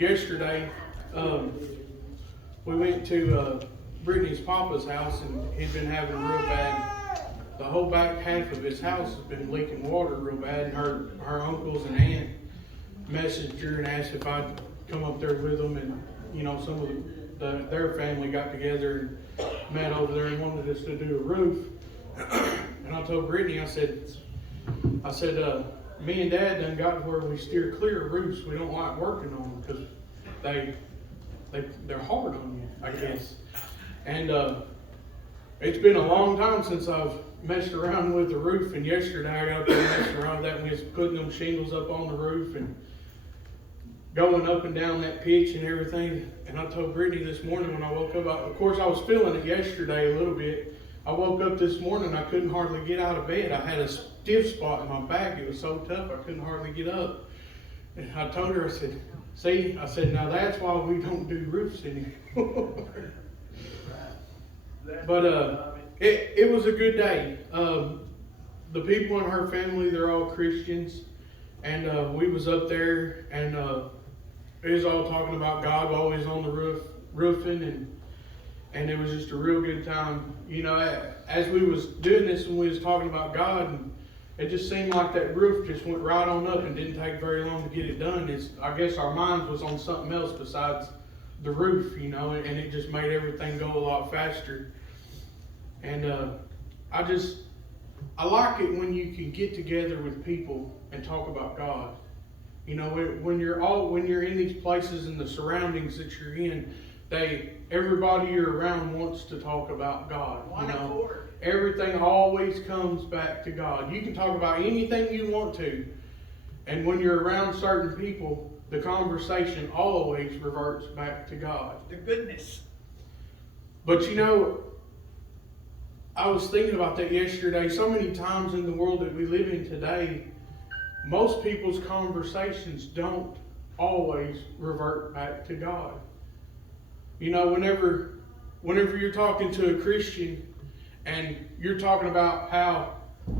yesterday, we went to Brittany's papa's house, and he'd been having real bad. The whole back half of his house has been leaking water real bad, and her uncles and aunt messaged her and asked if I'd come up there with them, and some of their family got together and met over there and wanted us to do a roof. And I told Brittany, I said, me and Dad done got to where we steer clear of roofs. We don't like working on them because they're hard on you, I guess. And it's been a long time since I've messed around with the roof. And yesterday I got up there and messed around with that, and we was putting them shingles up on the roof and going up and down that pitch and everything. And I told Brittany this morning when I woke up, of course I was feeling it yesterday a little bit. I woke up this morning, I couldn't hardly get out of bed. I had a stiff spot in my back. It was so tough, I couldn't hardly get up. And I told her, I said, now that's why we don't do roofs anymore. But it was a good day. The people in her family, they're all Christians. And we was up there, and it was all talking about God, always on the roofing, and it was just a real good time. As we was doing this and we was talking about God, and it just seemed like that roof just went right on up and didn't take very long to get it done. I guess our minds was on something else besides the roof, and it just made everything go a lot faster. And I like it when you can get together with people and talk about God. When you're in these places and the surroundings that you're in, everybody you're around wants to talk about God. Everything always comes back to God. You can talk about anything you want to, and when you're around certain people, the conversation always reverts back to God. The goodness. But I was thinking about that yesterday. So many times in the world that we live in today, most people's conversations don't always revert back to God. Whenever you're talking to a Christian and you're talking about how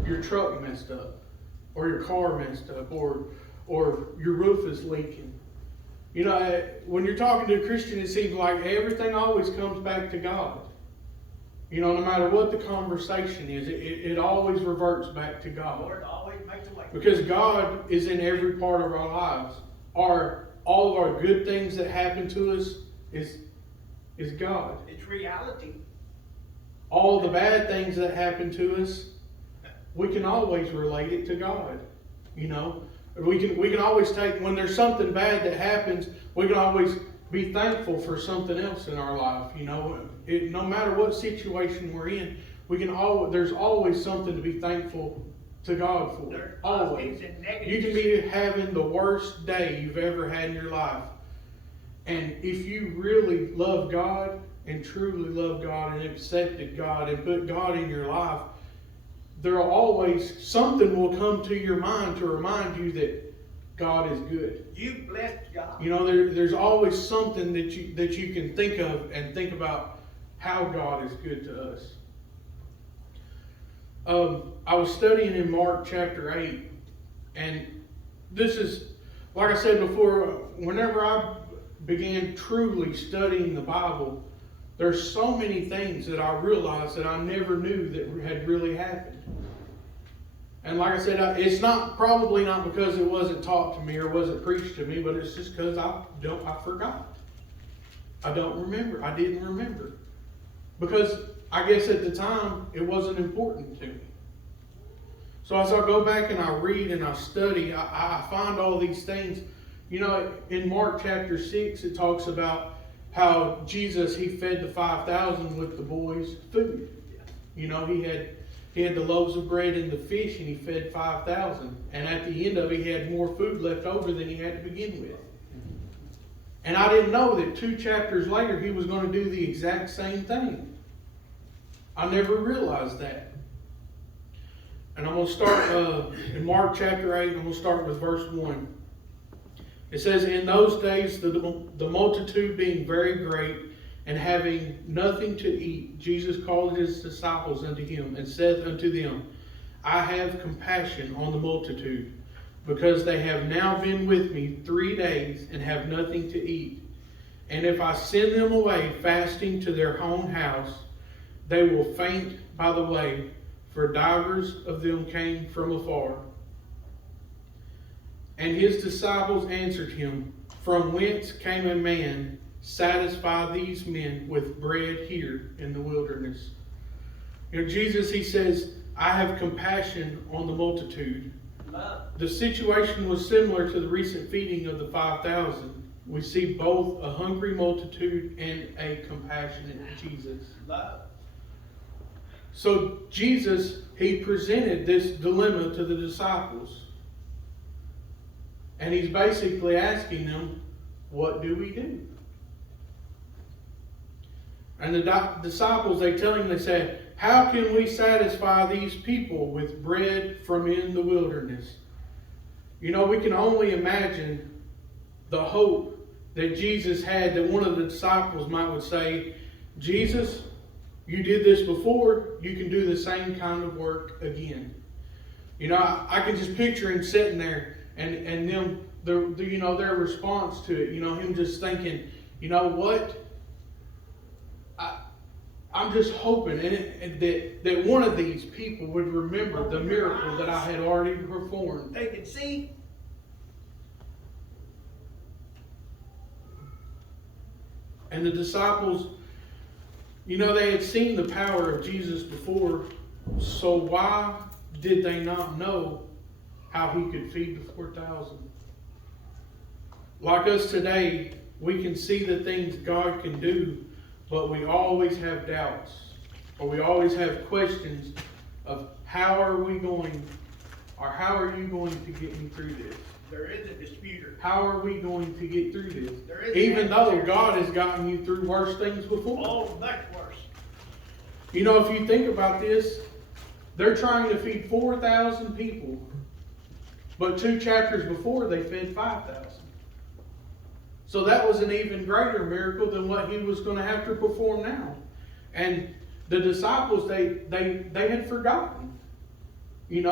your truck messed up, or your car messed up, or your roof is leaking. When you're talking to a Christian, it seems like everything always comes back to God. No matter what the conversation is, it always reverts back to God. Lord always makes a way. Because God is in every part of our lives. All of our good things that happen to us is God. It's reality. All the bad things that happen to us, we can always relate it to God. We can always take, when there's something bad that happens, we can always be thankful for something else in our life. No matter what situation we're in, there's always something to be thankful to God for. Always. You can be having the worst day you've ever had in your life. And if you really love God and truly love God and accepted God and put God in your life, something will come to your mind to remind you that God is good. You blessed God. There's always something that you can think of and think about how God is good to us. I was studying in Mark chapter 8, and this is, like I said before, whenever I began truly studying the Bible, there's so many things that I realized that I never knew that had really happened. And like I said, it's probably not because it wasn't taught to me or wasn't preached to me, but it's just because I forgot. I don't remember. I didn't remember. Because I guess at the time, it wasn't important to me. So as I go back and I read and I study, I find all these things. In Mark chapter 6, it talks about how Jesus, he fed the 5,000 with the boys' food. He had the loaves of bread and the fish, and he fed 5,000. And at the end of it, he had more food left over than he had to begin with. And I didn't know that 2 chapters later, he was going to do the exact same thing. I never realized that. And I'm going to start in Mark chapter 8, I'm going to start with verse 1. It says, in those days, the multitude being very great, and having nothing to eat, Jesus called his disciples unto him, and said unto them, I have compassion on the multitude, because they have now been with me 3 days and have nothing to eat. And if I send them away fasting to their own house, they will faint by the way, for divers of them came from afar. And his disciples answered him, From whence came a man satisfy these men with bread here in the wilderness? You know, Jesus, he says, I have compassion on the multitude. The situation was similar to the recent feeding of the 5,000. We see both a hungry multitude and a compassionate Jesus. So Jesus, he presented this dilemma to the disciples. And he's basically asking them, what do we do? And the disciples, they tell him, they say, how can we satisfy these people with bread from in the wilderness? You know, we can only imagine the hope that Jesus had, that one of the disciples might would say, Jesus, you did this before, you can do the same kind of work again. You know, I can just picture him sitting there and them, their response to it, him just thinking, you know what? I'm just hoping that one of these people would remember the miracle that I had already performed. They could see. And the disciples, they had seen the power of Jesus before, so why did they not know how he could feed the 4,000? Like us today, we can see the things God can do, but we always have doubts, or we always have questions of how are you going to get me through this? There is a disputer. How are we going to get through this? There is Even though God has gotten you through worse things before. Oh, much worse. If you think about this, they're trying to feed 4,000 people, but 2 chapters before they fed 5,000. So that was an even greater miracle than what he was going to have to perform now. And the disciples, they had forgotten. He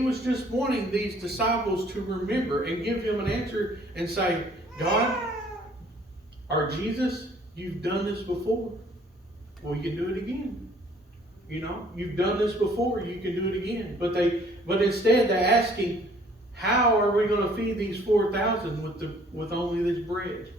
was just wanting these disciples to remember and give him an answer and say, God, or Jesus, you've done this before. Well, you can do it again. You've done this before, you can do it again. But instead they're asking, how are we going to feed these 4,000 with only this bread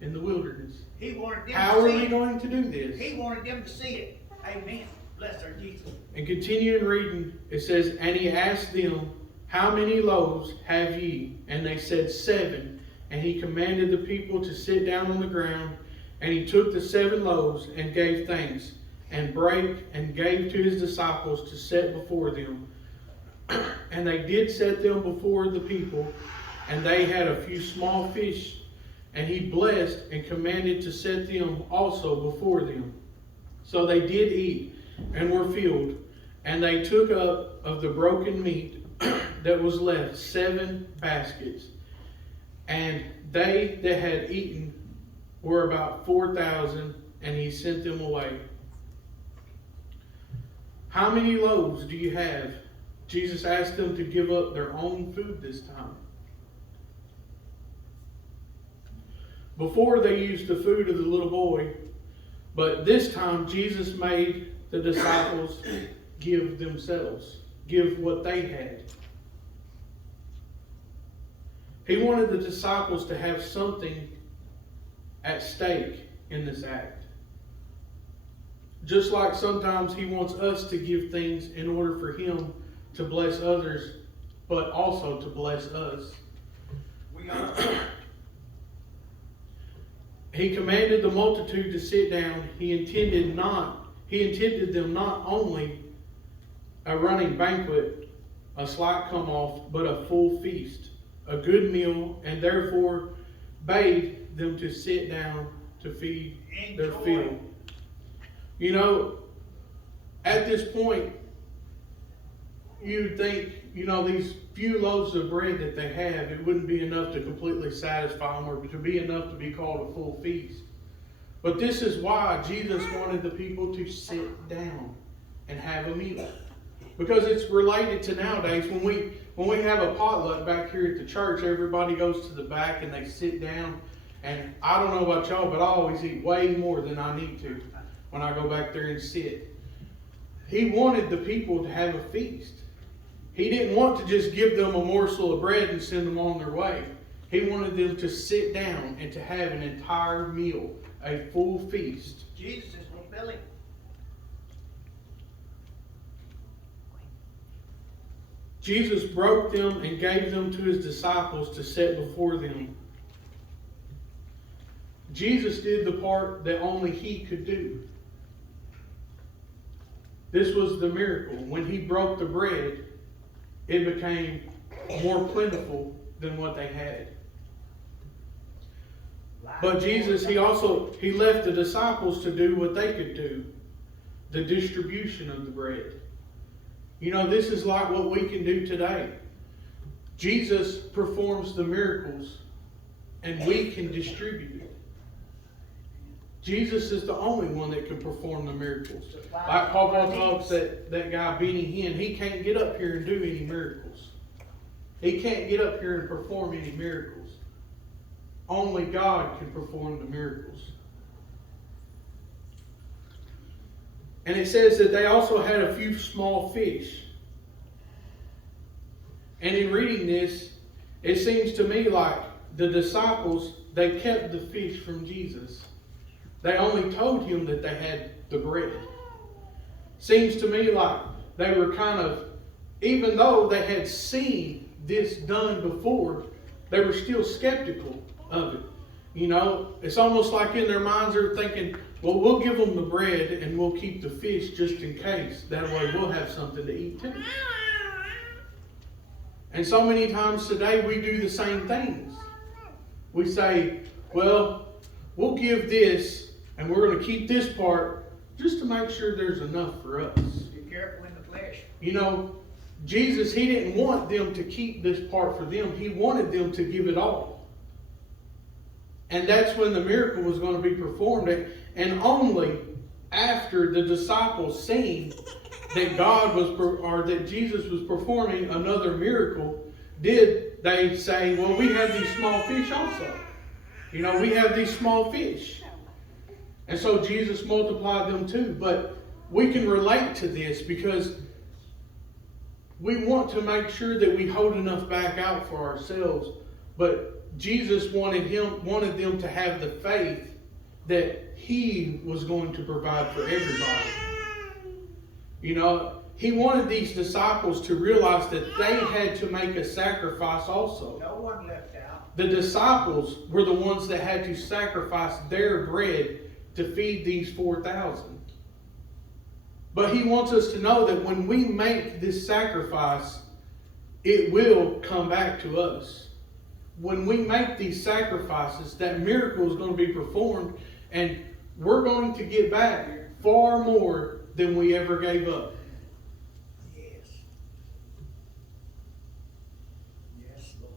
in the wilderness? He wanted them How are we going to do this? He wanted them to see it. Amen. Bless our Jesus. And continuing reading, it says, And he asked them, How many loaves have ye? And they said, 7. And he commanded the people to sit down on the ground. And he took the 7 loaves and gave thanks, and brake and gave to his disciples to set before them. And they did set them before the people, and they had a few small fish, and he blessed and commanded to set them also before them. So they did eat and were filled, and they took up of the broken meat that was left 7 baskets, and they that had eaten were about 4,000, and he sent them away. How many loaves do you have? Jesus asked them to give up their own food this time. Before they used the food of the little boy, but this time Jesus made the disciples give themselves, give what they had. He wanted the disciples to have something at stake in this act. Just like sometimes he wants us to give things in order for him to bless others, but also to bless us. We are. He commanded the multitude to sit down. He intended them not only a running banquet, a slight come off, but a full feast, a good meal, and therefore bade them to sit down to feed their fill. At this point, you'd think, these few loaves of bread that they have, it wouldn't be enough to completely satisfy them or to be enough to be called a full feast. But this is why Jesus wanted the people to sit down and have a meal. Because it's related to nowadays when when we have a potluck back here at the church, everybody goes to the back and they sit down. And I don't know about y'all, but I always eat way more than I need to when I go back there and sit. He wanted the people to have a feast. He didn't want to just give them a morsel of bread and send them on their way. He wanted them to sit down and to have an entire meal, a full feast. Jesus is fulfilling. Jesus broke them and gave them to his disciples to set before them. Jesus did the part that only he could do. This was the miracle. When he broke the bread, it became more plentiful than what they had. But Jesus, he left the disciples to do what they could do. The distribution of the bread. You know, this is like what we can do today. Jesus performs the miracles and we can distribute it. Jesus is the only one that can perform the miracles. Like Papa talks that guy Benny Hinn, he can't get up here and do any miracles. He can't get up here and perform any miracles. Only God can perform the miracles. And it says that they also had a few small fish. And in reading this, it seems to me like the disciples, they kept the fish from Jesus. They only told him that they had the bread. Seems to me like they were kind of, even though they had seen this done before, they were still skeptical of it. You know, it's almost like in their minds they're thinking, well, we'll give them the bread and we'll keep the fish just in case. That way we'll have something to eat too. And so many times today we do the same things. We say, well, we'll give this and we're going to keep this part just to make sure there's enough for us. Be careful in the flesh. You know, Jesus, he didn't want them to keep this part for them. He wanted them to give it all. And that's when the miracle was going to be performed. And only after the disciples seen that that Jesus was performing another miracle, did they say, well, we have these small fish also. You know, we have these small fish. And so Jesus multiplied them too. But we can relate to this because we want to make sure that we hold enough back out for ourselves. But Jesus wanted them to have the faith that he was going to provide for everybody. You know, he wanted these disciples to realize that they had to make a sacrifice also. No one left out. The disciples were the ones that had to sacrifice their bread to feed these 4,000. But he wants us to know that when we make this sacrifice, it will come back to us. When we make these sacrifices, that miracle is going to be performed, and we're going to get back far more than we ever gave up. Yes. Yes, Lord.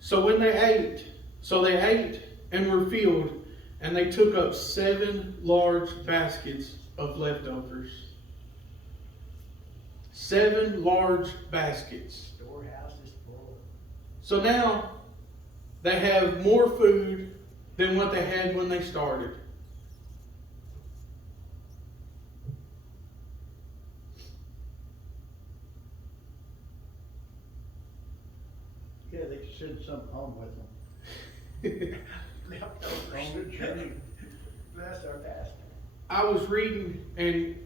So when they ate and were filled, and they took up 7 large baskets of leftovers. 7 large baskets. Storehouse is full. So now they have more food than what they had when they started. Yeah, they sent some home with them. Leftovers. On the journey. Bless our pastor. I was reading, and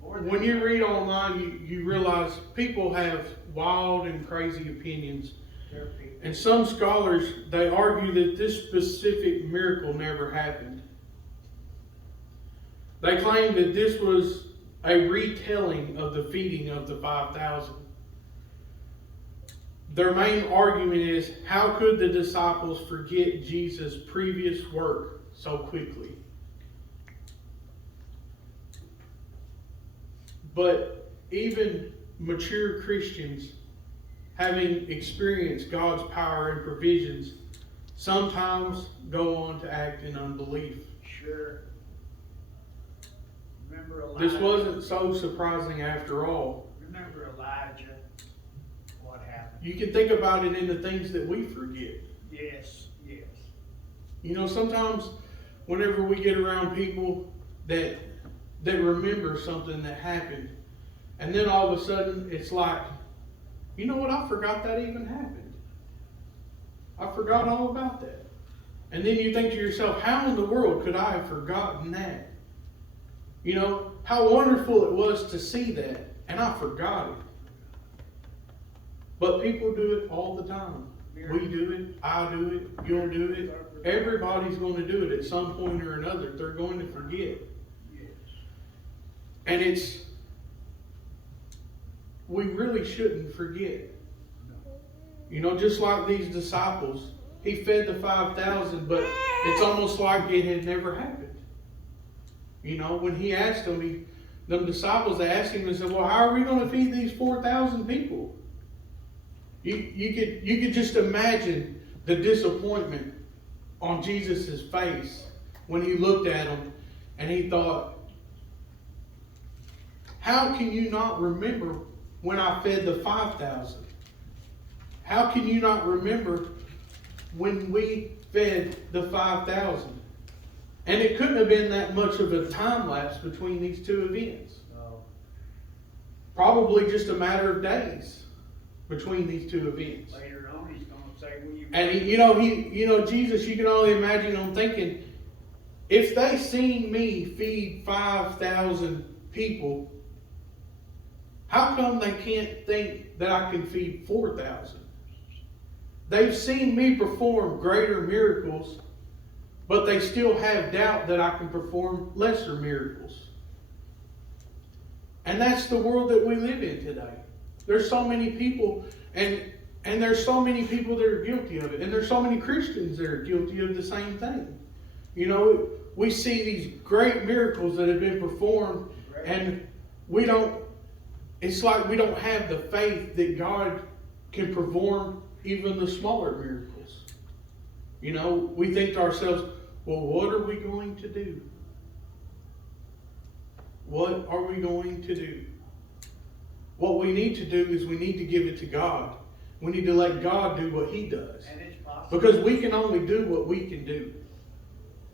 when you read online, you realize people have wild and crazy opinions. And some scholars, they argue that this specific miracle never happened. They claim that this was a retelling of the feeding of the 5,000. Their main argument is, how could the disciples forget Jesus' previous work so quickly? But even mature Christians, having experienced God's power and provisions, sometimes go on to act in unbelief. Sure. Remember This Elijah? wasn't so surprising after all. Remember Elijah, what happened? You can think about it in the things that we forget. Yes, yes. You know, sometimes whenever we get around people that remember something that happened, and then all of a sudden it's like, you know what, I forgot that even happened. I forgot all about that. And then you think to yourself, how in the world could I have forgotten that? You know, how wonderful it was to see that, and I forgot it. But people do it all the time. We do it, I do it, you'll do it. Everybody's going to do it at some point or another. They're going to forget. Yes. And we really shouldn't forget. You know, just like these disciples, he fed the 5,000, but it's almost like it had never happened. You know, when he asked them, them disciples, they asked him and said, well, how are we going to feed these 4,000 people? You could just imagine the disappointment on Jesus' face when he looked at them and he thought, how can you not remember when I fed the 5,000? How can you not remember when we fed the 5,000? And it couldn't have been that much of a time lapse between these two events. No. Probably just a matter of days between these two events. Later on, he's going to say, well, you... And Jesus, you can only imagine him thinking, if they seen me feed 5,000 people, how come they can't think that I can feed 4,000? They've seen me perform greater miracles, but they still have doubt that I can perform lesser miracles. And that's the world that we live in today. There's so many people, and there's so many people that are guilty of it. And there's so many Christians that are guilty of the same thing. You know, we see these great miracles that have been performed, and it's like we don't have the faith that God can perform even the smaller miracles. You know, we think to ourselves, well, what are we going to do? What are we going to do? What we need to do is we need to give it to God. We need to let God do what He does. And it's possible. Because we can only do what we can do.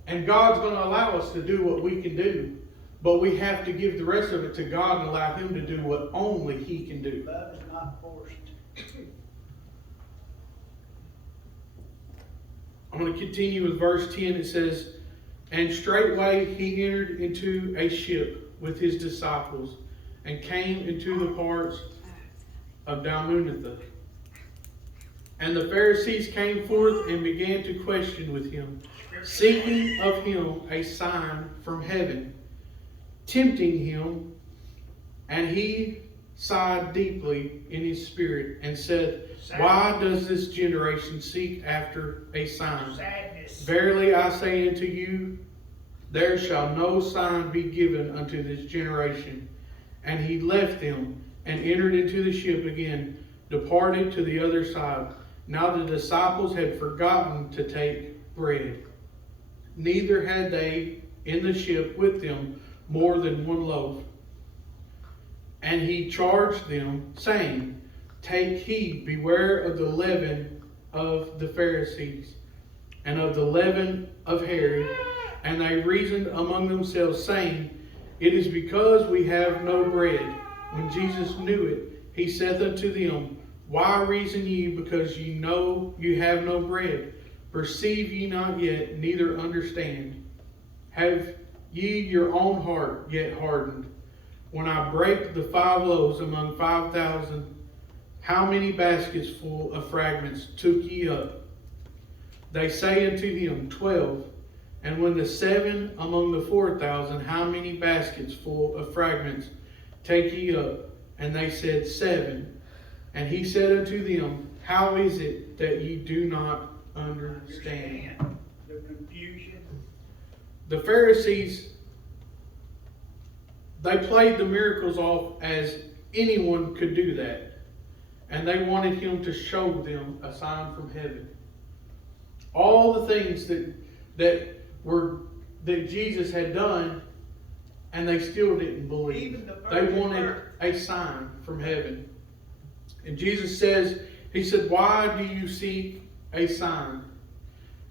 And God's going to allow us to do what we can do. But we have to give the rest of it to God and allow Him to do what only He can do. Love is not forced. I'm going to continue with verse 10. It says, and straightway he entered into a ship with his disciples and came into the parts of Dalmanutha. And the Pharisees came forth and began to question with him, seeking of him a sign from heaven, tempting him. And he sighed deeply in his spirit and said, why does this generation seek after a sign? Sadness. Verily I say unto you, there shall no sign be given unto this generation. And he left them and entered into the ship again, departed to the other side. Now the disciples had forgotten to take bread. Neither had they in the ship with them more than one loaf. And he charged them, saying, take heed, beware of the leaven of the Pharisees, and of the leaven of Herod. And they reasoned among themselves, saying, it is because we have no bread. When Jesus knew it, he saith unto them, why reason ye, because ye know you have no bread? Perceive ye not yet, neither understand? Have ye your own heart yet hardened? When I break the 5 loaves among 5,000, how many baskets full of fragments took ye up? They say unto him, 12. And when the 7 among the 4,000, how many baskets full of fragments take ye up? And they said, 7. And he said unto them, how is it that ye do not understand? The confusion. The Pharisees, they played the miracles off as anyone could do that. And they wanted him to show them a sign from heaven. All the things that Jesus had done, and they still didn't believe. Even the They virgin wanted birth. a sign from heaven. And Jesus says, he said, why do you seek a sign?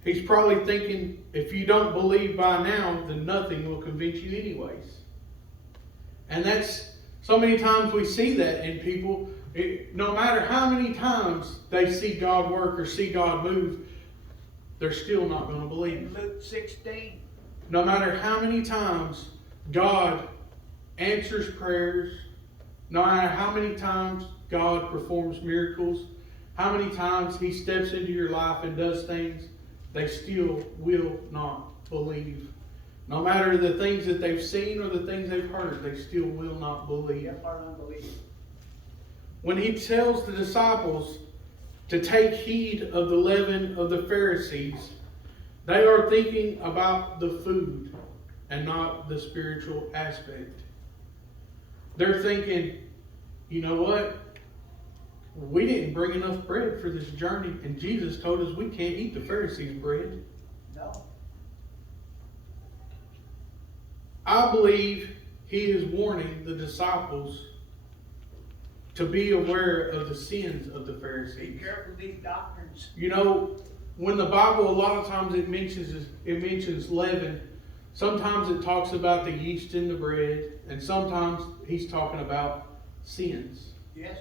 He's probably thinking, if you don't believe by now, then nothing will convince you anyways. And that's, so many times we see that in people. No matter how many times they see God work or see God move, they're still not going to believe. In Luke 16. No matter how many times God answers prayers, no matter how many times God performs miracles, how many times He steps into your life and does things, they still will not believe. No matter the things that they've seen or the things they've heard, they still will not believe. Yep, our unbelief. When He tells the disciples to take heed of the leaven of the Pharisees, they are thinking about the food and not the spiritual aspect. They're thinking, you know what? We didn't bring enough bread for this journey, and Jesus told us we can't eat the Pharisees' bread. No. I believe He is warning the disciples to be aware of the sins of the Be Pharisees. careful of these doctrines. You know, when the Bible, a lot of times it mentions leaven. Sometimes it talks about the yeast in the bread, and sometimes He's talking about sins. Yes.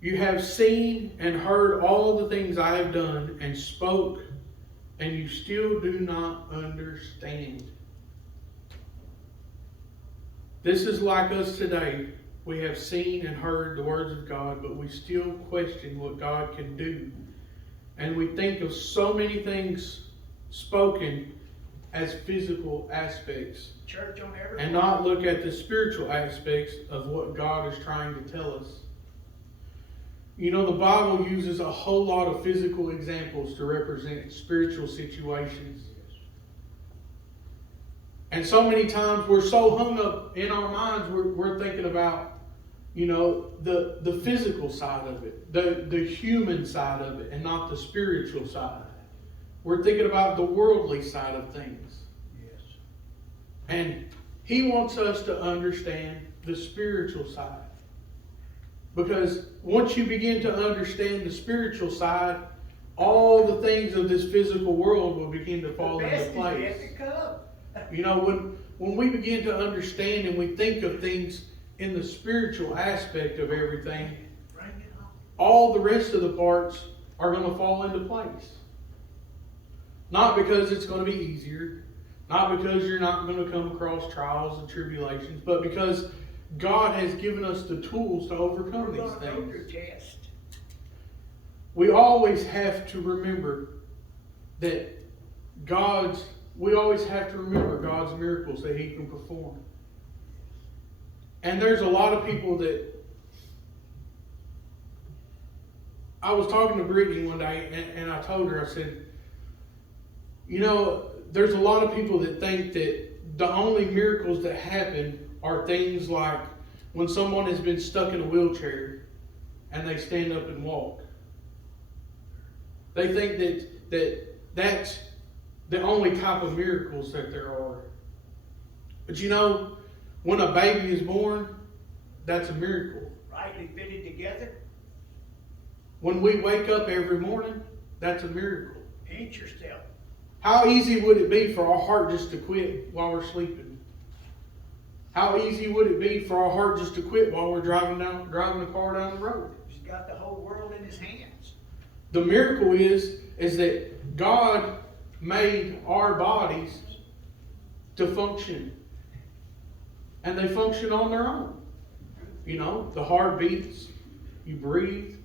You have seen and heard all the things I have done and spoke, and you still do not understand. This is like us today. We have seen and heard the words of God, but we still question what God can do. And we think of so many things spoken as physical aspects, Church on every and not look at the spiritual aspects of what God is trying to tell us. You know, the Bible uses a whole lot of physical examples to represent spiritual situations. And so many times we're so hung up in our minds, we're thinking about, you know, the physical side of it, the human side of it, and not the spiritual side. We're thinking about the worldly side of things. Yes. And He wants us to understand the spiritual side. Because once you begin to understand the spiritual side, all the things of this physical world will begin to fall into place. The best is yet to come. You know, when we begin to understand and we think of things in the spiritual aspect of everything, Bring it on. all the rest of the parts are going to fall into place. Not because it's going to be easier, not because you're not going to come across trials and tribulations, but because God has given us the tools to overcome We're these going to go things. through test. We always have to remember that we always have to remember God's miracles that He can perform. And there's a lot of people that, I was talking to Brittany one day and I told her, I said, you know, there's a lot of people that think that the only miracles that happen are things like when someone has been stuck in a wheelchair and they stand up and walk. They think that's the only type of miracles that there are. But you know, when a baby is born, that's a miracle. Rightly fitted together. When we wake up every morning, that's a miracle. Pinch yourself. How easy would it be for our heart just to quit while we're sleeping? How easy would it be for our heart just to quit while we're driving the car down the road? He's got the whole world in His hands. The miracle is that God made our bodies to function. And they function on their own. You know, the heart beats, you breathe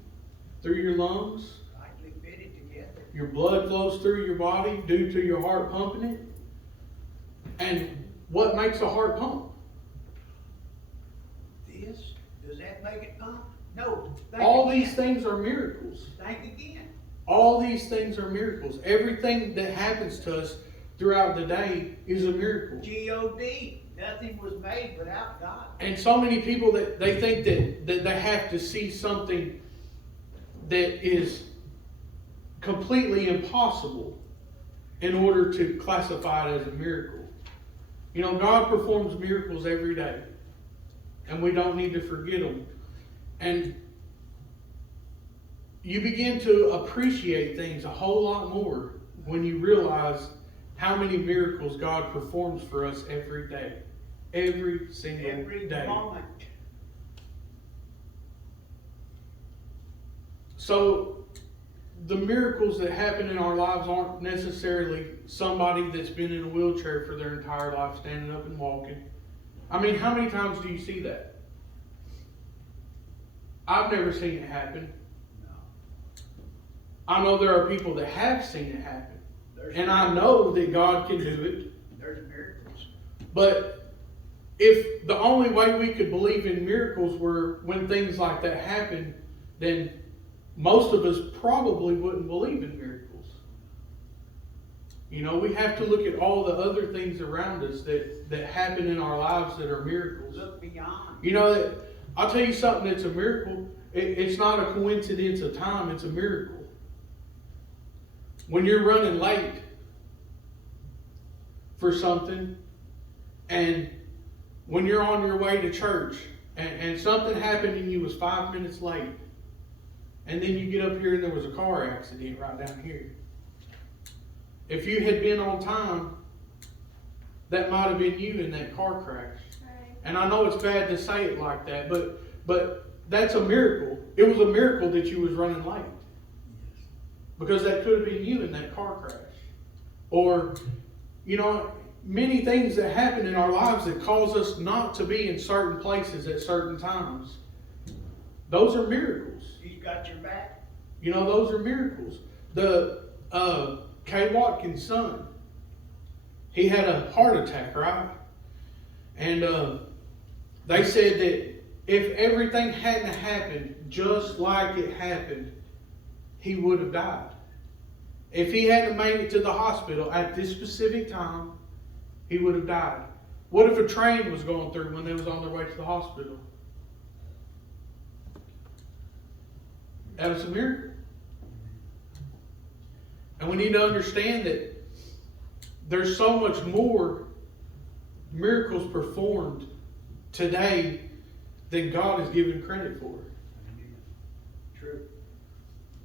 through your lungs, Rightly fitted together. your blood flows through your body due to your heart pumping it. And what makes a heart pump? This, does that make it pump? No. All these things are miracles. Think again. All these things are miracles. Everything that happens to us throughout the day is a miracle. G-O-D. Nothing was made without God. And so many people that they think that they have to see something that is completely impossible in order to classify it as a miracle. You know, God performs miracles every day, and we don't need to forget them. And you begin to appreciate things a whole lot more when you realize how many miracles God performs for us every day. Every single Every day. moment. So, the miracles that happen in our lives aren't necessarily somebody that's been in a wheelchair for their entire life, standing up and walking. I mean, how many times do you see that? I've never seen it happen. No. I know there are people that have seen it happen. There's And I know that God can do it. There's miracles. But if the only way we could believe in miracles were when things like that happen, then most of us probably wouldn't believe in miracles. You know, we have to look at all the other things around us that happen in our lives that are miracles. Look beyond. You know, that I'll tell you something that's a miracle. It's not a coincidence of time, it's a miracle. When you're running late for something, and when you're on your way to church, and something happened and you was 5 minutes late, and then you get up here and there was a car accident right down here. If you had been on time, that might have been you in that car crash. Right. And I know it's bad to say it like that, but that's a miracle. It was a miracle that you was running late. Because that could have been you in that car crash. Or, you know, many things that happen in our lives that cause us not to be in certain places at certain times. Those are miracles. He's got your back. You know, those are miracles. The Kay Watkins' son, he had a heart attack, right? And they said that if everything hadn't happened just like it happened, he would have died. If he hadn't made it to the hospital at this specific time, he would have died. What if a train was going through when they was on their way to the hospital? That was a miracle. And we need to understand that there's so much more miracles performed today than God is given credit for. True.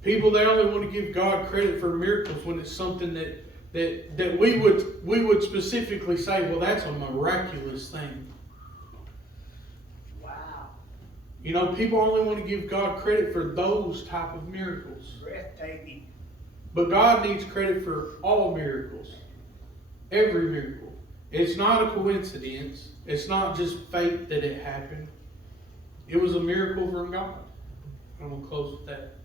People, they only want to give God credit for miracles when it's something that we would specifically say, well, that's a miraculous thing. Wow. You know, people only want to give God credit for those type of miracles. Breathtaking. But God needs credit for all miracles. Every miracle. It's not a coincidence. It's not just fate that it happened. It was a miracle from God. I'm going to close with that.